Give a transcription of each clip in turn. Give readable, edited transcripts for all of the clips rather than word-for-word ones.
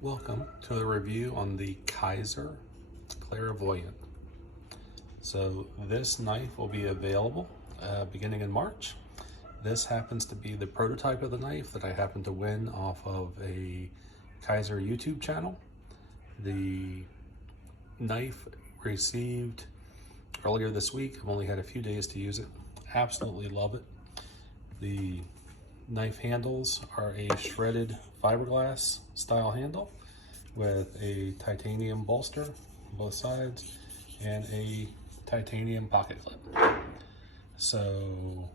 Welcome to a review on the Kizer Clairvoyant. So this knife will be available beginning in March. This happens to be the prototype of the knife that I happened to win off of a Kizer YouTube channel. The knife received earlier this week. I've only had a few days to use it. Absolutely love it. The knife handles are a shredded fiberglass style handle with a titanium bolster on both sides and a titanium pocket clip. So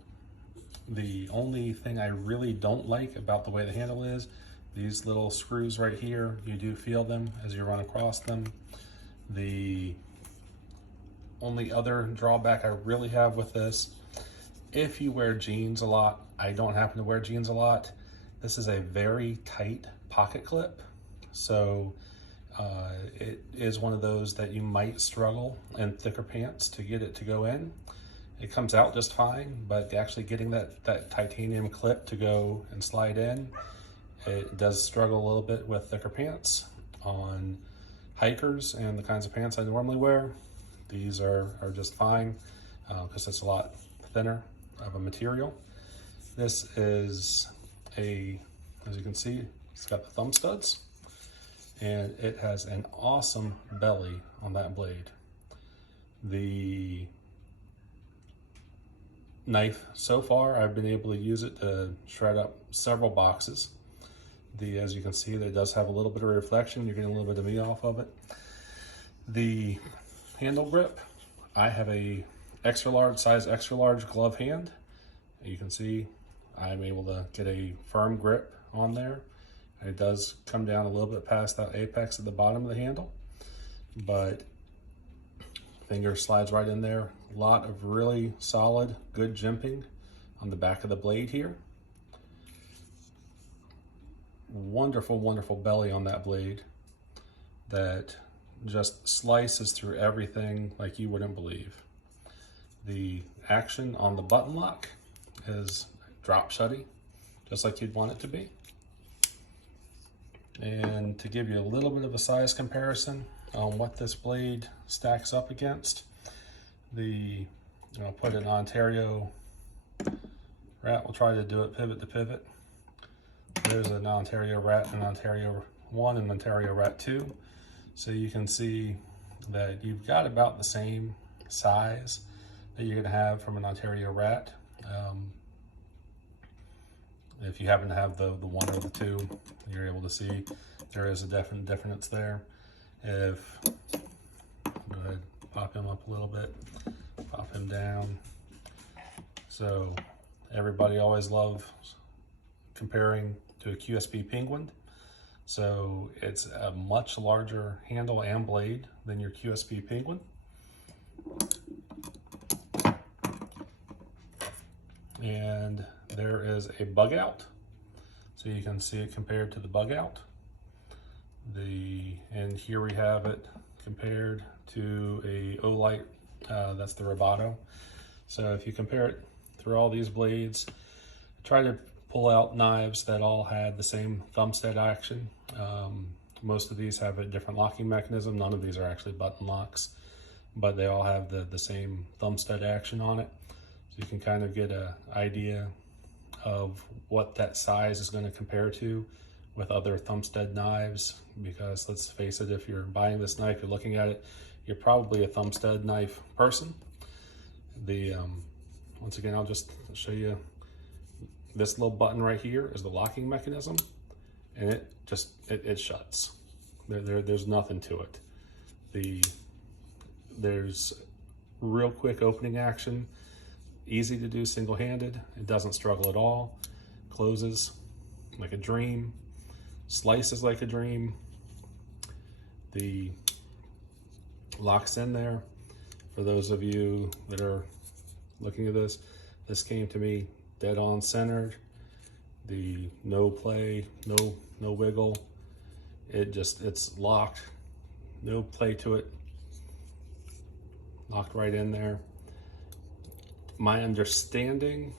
the only thing I really don't like about the way the handle is, these little screws right here, you do feel them as you run across them. The only other drawback I really have with this, if you wear jeans a lot, I don't happen to wear jeans a lot, this is a very tight pocket clip. So it is one of those that you might struggle in thicker pants to get it to go in. It comes out just fine, but actually getting that titanium clip to go and slide in, it does struggle a little bit with thicker pants. On hikers and the kinds of pants I normally wear, these are just fine because it's a lot thinner of a material. This is as you can see, it's got the thumb studs and it has an awesome belly on that blade. The knife, so far, I've been able to use it to shred up several boxes. As you can see, it does have a little bit of reflection. You're getting a little bit of meat off of it. The handle grip, I have a size extra large glove hand. You can see I'm able to get a firm grip on there. It does come down a little bit past that apex at the bottom of the handle, but finger slides right in there. A lot of really solid, good jimping on the back of the blade here. Wonderful, wonderful belly on that blade that just slices through everything like you wouldn't believe. The action on the button lock is drop shutty, just like you'd want it to be. And to give you a little bit of a size comparison on what this blade stacks up against, I'll put an Ontario rat. We'll try to do it pivot to pivot. There's an Ontario rat, an Ontario 1, and Ontario rat 2. So you can see that you've got about the same size that you're going to have from an Ontario rat. If you happen to have the 1 or the 2, you're able to see there is a definite difference there. Go ahead, pop him up a little bit, pop him down. So everybody always loves comparing to a QSP Penguin. So it's a much larger handle and blade than your QSP Penguin. And there is a bug out, so you can see it compared to the bug out. And here we have it compared to a Olight, that's the Roboto. So if you compare it through all these blades, try to pull out knives that all had the same thumb stud action. Most of these have a different locking mechanism. None of these are actually button locks, but they all have the same thumb stud action on it. So you can kind of get an idea of what that size is going to compare to with other thumb stud knives, because let's face it, if you're buying this knife, you're looking at it, you're probably a thumb stud knife person. Once again, I'll just show you this little button right here is the locking mechanism, and it shuts. There's nothing to it. There's real quick opening action. Easy to do single-handed. It doesn't struggle at all. Closes like a dream. Slices like a dream. The locks in there. For those of you that are looking at this came to me dead on centered. The no play, no wiggle. It's locked. No play to it. Locked right in there. My understanding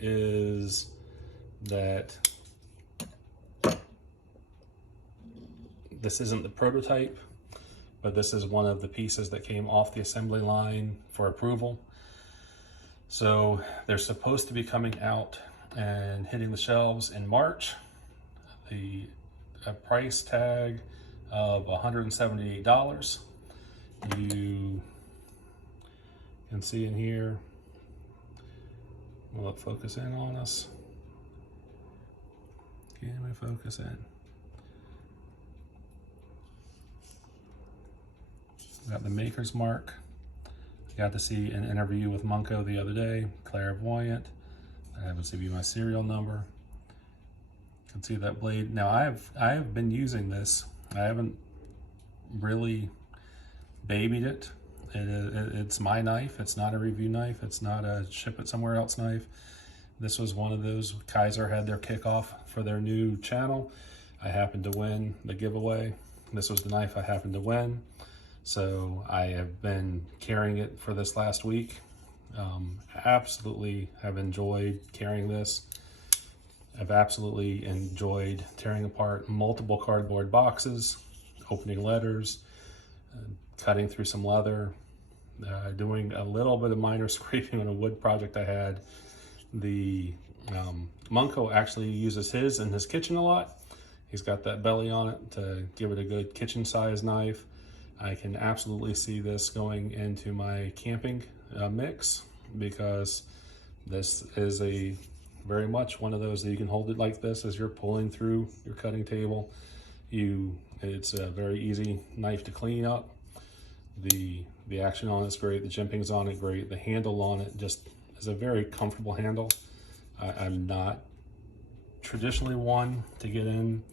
is that this isn't the prototype, but this is one of the pieces that came off the assembly line for approval. So they're supposed to be coming out and hitting the shelves in March. A price tag of $178. You can see in here, will it focus in on us? Can we focus in? Got the maker's mark. Got to see an interview with Munko the other day, Clairvoyant. That happens to be my serial number. You can see that blade. Now I have been using this. I haven't really babied it. It's my knife. It's not a review knife. It's not a ship it somewhere else knife. This was one of those. Kizer had their kickoff for their new channel. I happened to win the giveaway. This was the knife I happened to win. So I have been carrying it for this last week. Absolutely have enjoyed carrying this. I've absolutely enjoyed tearing apart multiple cardboard boxes, opening letters, cutting through some leather, doing a little bit of minor scraping on a wood project I had. The Munko actually uses his in his kitchen a lot. He's got that belly on it to give it a good kitchen size knife. I can absolutely see this going into my camping mix, because this is a very much one of those that you can hold it like this as you're pulling through your cutting table. It's a very easy knife to clean up. The action on it's great. The jimping's on it great. The handle on it just is a very comfortable handle. I'm not traditionally one to get in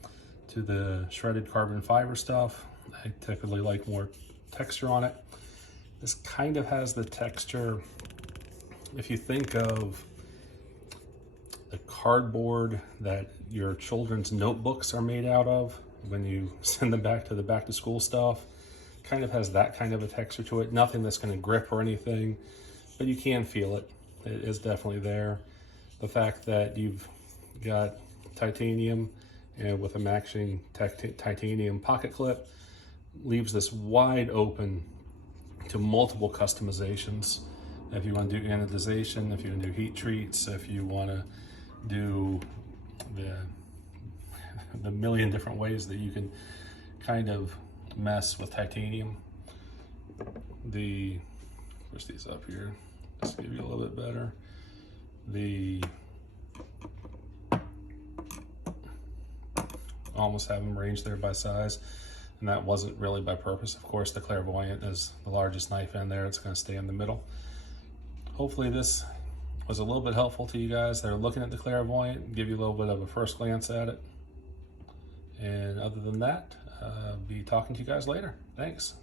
to the shredded carbon fiber stuff. I typically like more texture on it. This kind of has the texture, if you think of the cardboard that your children's notebooks are made out of when you send them back to the back to school stuff, kind of has that kind of a texture to it. Nothing that's going to grip or anything, but you can feel it. It is definitely there. The fact that you've got titanium and with a matching titanium pocket clip leaves this wide open to multiple customizations. If you want to do anodization, if you want to do heat treats, if you want to do the million different ways that you can kind of mess with titanium. Push these up here, just to give you a little bit better. Almost have them ranged there by size, and that wasn't really by purpose. Of course, the Clairvoyant is the largest knife in there. It's going to stay in the middle. Hopefully this was a little bit helpful to you guys that are looking at the Clairvoyant, give you a little bit of a first glance at it. And other than that, be talking to you guys later. Thanks.